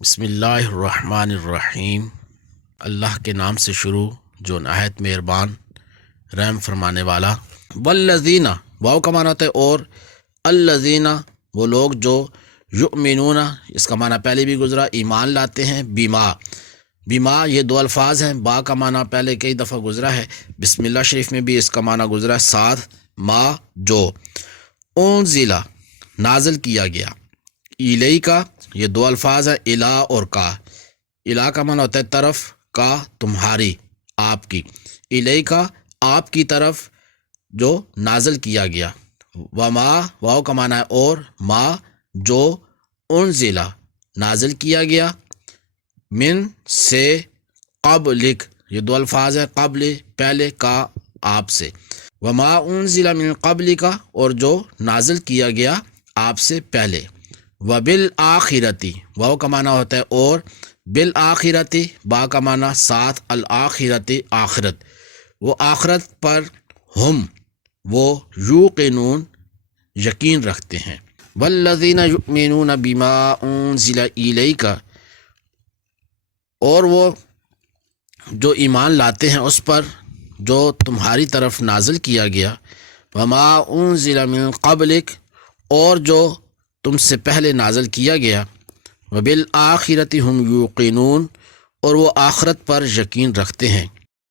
بسم اللہ الرحمن الرحیم۔ اللہ کے نام سے شروع جو نہایت مہربان رحم فرمانے والا۔ والذین، واو کا معنی ہوتا ہے اور، الذین وہ لوگ جو، یؤمنون اس کا معنی پہلے بھی گزرا، ایمان لاتے ہیں، بیما یہ دو الفاظ ہیں، با کا معنی پہلے کئی دفعہ گزرا ہے، بسم اللہ شریف میں بھی اس کا معنی گزرا ہے، ساتھ ما جو، انزلہ نازل کیا گیا، الی کا یہ دو الفاظ ہیں، الا اور کا۔ الا کا معنی ہوتا ہے طرف، کا تمہاری، آپ کی، الی کا آپ کی طرف جو نازل کیا گیا، وما واو کا معنی ہے اور، ما جو، انزلہ نازل کیا گیا، من سے، قبلک یہ دو الفاظ ہیں، قبل پہلے، کا آپ سے، وما انزل من قبلک اور جو نازل کیا گیا آپ سے پہلے، وبالآخرتی واو کا معنی ہوتا ہے اور، بالآخرتی با کا معنی ساتھ، الآخرتی آخرت، وہ آخرت پر، ہم وہ، یوقنون یقین رکھتے ہیں، والذین یؤمنون بما انزل الیک اور وہ جو ایمان لاتے ہیں اس پر جو تمہاری طرف نازل کیا گیا، وما انزل من قبلک اور جو تم سے پہلے نازل کیا گیا، وبالآخرۃ ہم یوقنون اور وہ آخرت پر یقین رکھتے ہیں۔